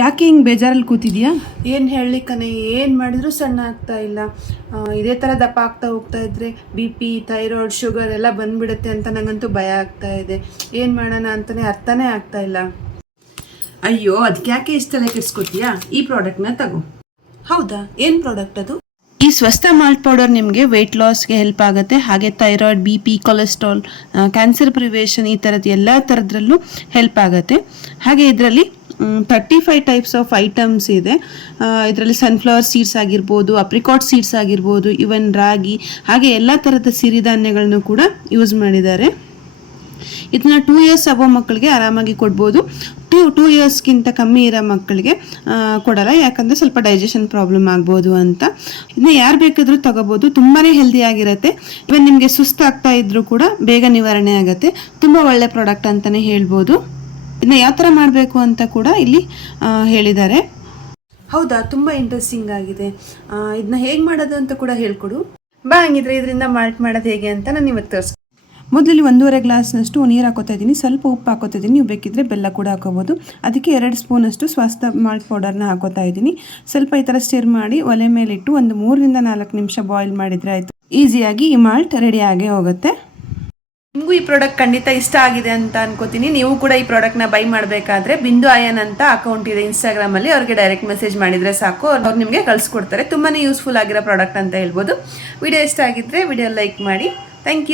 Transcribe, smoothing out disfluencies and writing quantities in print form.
ಯಾಕೆ ಹಿಂಗೆ ಬೇಜಾರಲ್ಲಿ ಕೂತಿದ್ಯಾ? ಏನು ಹೇಳಲಿಕ್ಕನೆ, ಏನು ಮಾಡಿದರೂ ಸಣ್ಣ ಆಗ್ತಾ ಇಲ್ಲ. ಇದೇ ಥರ ದಪ್ಪ ಆಗ್ತಾ ಹೋಗ್ತಾ ಇದ್ದರೆ BP, ಥೈರಾಯ್ಡ್, ಶುಗರ್ ಎಲ್ಲ ಬಂದುಬಿಡುತ್ತೆ ಅಂತ ನನಗಂತೂ ಭಯ ಆಗ್ತಾ ಇದೆ. ಏನು ಮಾಡೋಣ ಅಂತಲೇ ಅರ್ಥನೇ ಆಗ್ತಾ ಇಲ್ಲ. ಅಯ್ಯೋ, ಅದಕ್ಕೆ ಯಾಕೆ ಇಷ್ಟೆಲ್ಲ ಕೆಡ್ಸ್ಕೊತೀಯಾ? ಈ ಪ್ರಾಡಕ್ಟ್ನ ತಗೋ. ಹೌದಾ? ಏನು ಪ್ರಾಡಕ್ಟ್ ಅದು? ಈ ಸ್ವಸ್ಥ ಮಾಲ್ಟ್ ಪೌಡರ್ ನಿಮಗೆ ವೆಯ್ಟ್ ಲಾಸ್ಗೆ ಹೆಲ್ಪ್ ಆಗುತ್ತೆ. ಹಾಗೆ thyroid, BP, cholesterol, cancer prevention ಈ ಥರದ್ದು ಎಲ್ಲ ಥರದ್ರಲ್ಲೂ ಹೆಲ್ಪ್ ಆಗುತ್ತೆ. ಹಾಗೆ ಇದರಲ್ಲಿ 35 ಟೈಪ್ಸ್ ಆಫ್ ಐಟಮ್ಸ್ ಇದೆ. ಇದರಲ್ಲಿ ಸನ್ಫ್ಲವರ್ ಸೀಡ್ಸ್ ಆಗಿರ್ಬೋದು, ಅಪ್ರಿಕಾಟ್ ಸೀಡ್ಸ್ ಆಗಿರ್ಬೋದು, ಇವನ್ ರಾಗಿ, ಹಾಗೆ ಎಲ್ಲ ಥರದ ಸಿರಿಧಾನ್ಯಗಳನ್ನು ಕೂಡ ಯೂಸ್ ಮಾಡಿದ್ದಾರೆ. ಇದನ್ನ 2 ಇಯರ್ಸ್ ಆಗೋ ಮಕ್ಕಳಿಗೆ ಆರಾಮಾಗಿ ಕೊಡ್ಬೋದು. 2 ಇಯರ್ಸ್ಗಿಂತ ಕಮ್ಮಿ ಇರೋ ಮಕ್ಕಳಿಗೆ ಕೊಡಲ್ಲ, ಯಾಕಂದರೆ ಸ್ವಲ್ಪ ಡೈಜೆಷನ್ ಪ್ರಾಬ್ಲಮ್ ಆಗ್ಬೋದು ಅಂತ. ಇದನ್ನ ಯಾರು ಬೇಕಾದರೂ ತಗೋಬೋದು. ತುಂಬಾ ಹೆಲ್ದಿ ಆಗಿರುತ್ತೆ. ಇವನ್ ನಿಮಗೆ ಸುಸ್ತಾಗ್ತಾ ಇದ್ರೂ ಕೂಡ ಬೇಗ ನಿವಾರಣೆ ಆಗುತ್ತೆ. ತುಂಬ ಒಳ್ಳೆ ಪ್ರಾಡಕ್ಟ್ ಅಂತಲೇ ಹೇಳ್ಬೋದು. ಇದನ್ನ ಯಾವ ಥರ ಮಾಡಬೇಕು ಅಂತ ಕೂಡ ಇಲ್ಲಿ ಹೇಳಿದ್ದಾರೆ. ಹೌದಾ? ತುಂಬ ಇಂಟ್ರೆಸ್ಟಿಂಗ್ ಆಗಿದೆ. ಇದನ್ನ ಹೇಗೆ ಮಾಡೋದು ಅಂತ ಕೂಡ ಹೇಳ್ಕೊಡು ಬಾ. ಹಂಗಿದ್ರೆ ಇದರಿಂದ ಮಾಲ್ಟ್ ಮಾಡೋದು ಹೇಗೆ ಅಂತ ನಾನು ಇವತ್ತು ತೋರಿಸ್ತೀನಿ. ಮೊದಲಲ್ಲಿ 1.5 ಗ್ಲಾಸ್ನಷ್ಟು ನೀರು ಹಾಕೋತಾ ಇದ್ದೀನಿ. ಸ್ವಲ್ಪ ಉಪ್ಪು ಹಾಕೋತಾ ಇದ್ದೀನಿ. ನೀವು ಬೇಕಿದ್ರೆ ಬೆಲ್ಲ ಕೂಡ ಹಾಕೋಬೋದು. ಅದಕ್ಕೆ 2 ಸ್ಪೂನಷ್ಟು ಸ್ವಸ್ಥ ಮಾಲ್ಟ್ ಪೌಡರ್ನ ಹಾಕೋತಾ ಇದ್ದೀನಿ. ಸ್ವಲ್ಪ ಈ ಥರ ಸ್ಟಿರ್ ಮಾಡಿ ಒಲೆ ಮೇಲಿಟ್ಟು ಒಂದು 3 ರಿಂದ 4 ನಿಮಿಷ ಬಾಯ್ಲ್ ಮಾಡಿದರೆ ಆಯಿತು. ಈಸಿಯಾಗಿ ಈ ಮಾಲ್ಟ್ ರೆಡಿ ಆಗೇ ಹೋಗುತ್ತೆ. ನಿಮಗೂ ಈ ಪ್ರಾಡಕ್ಟ್ ಖಂಡಿತ ಇಷ್ಟ ಆಗಿದೆ ಅಂತ ಅನ್ಕೋತೀನಿ. ನೀವು ಕೂಡ ಈ ಪ್ರಾಡಕ್ಟ್ನ ಬೈ ಮಾಡಬೇಕಾದ್ರೆ ಬಿಂದು ಅಯನ್ ಅಂತ ಅಕೌಂಟ್ ಇದೆ ಇನ್ಸ್ಟಾಗ್ರಾಮಲ್ಲಿ. ಅವ್ರಿಗೆ ಡೈರೆಕ್ಟ್ ಮೆಸೇಜ್ ಮಾಡಿದರೆ ಸಾಕು, ಅವ್ರು ನಿಮಗೆ ಕಳಿಸ್ಕೊಡ್ತಾರೆ. ತುಂಬಾ ಯೂಸ್ಫುಲ್ ಆಗಿರೋ ಪ್ರಾಡಕ್ಟ್ ಅಂತ ಹೇಳ್ಬೋದು. ವಿಡಿಯೋ ಇಷ್ಟ ಆಗಿದ್ರೆ ವಿಡಿಯೋ ಲೈಕ್ ಮಾಡಿ. Thank you.